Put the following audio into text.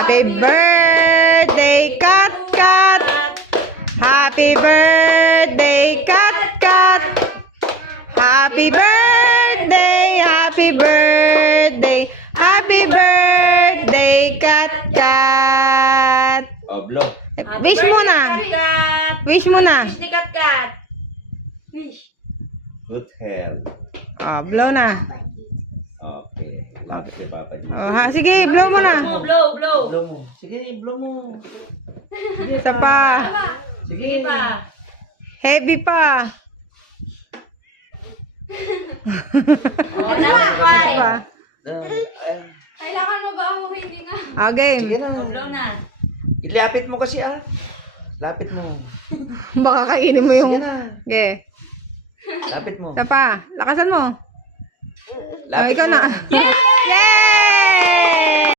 Happy birthday, Kat Kat. Happy birthday, Kat Kat. Happy birthday, happy birthday, happy birthday, Kat Kat. Oh, blow. Wish muna. Wish muna. Wish ni Kat Kat. Wish. Good health. Oh, blow na. Okay. Lapit kay Papa G. Oh, ha, sige, blow mo na. Blow. Blow mo. Sige, blow mo. Isa pa. Sige pa. Heavy pa. Oh, dapat pa. Isa pa. Kailangan mo ba ako hindi nga? Ah, game. Sige na. Blow na. Ilapit mo kasi Lapit mo. Baka kainin mo yung... Sige na. Okay. Lapit mo. Isa pa. Lakasan mo. Oh, Lapit ikaw mo. na. Yay!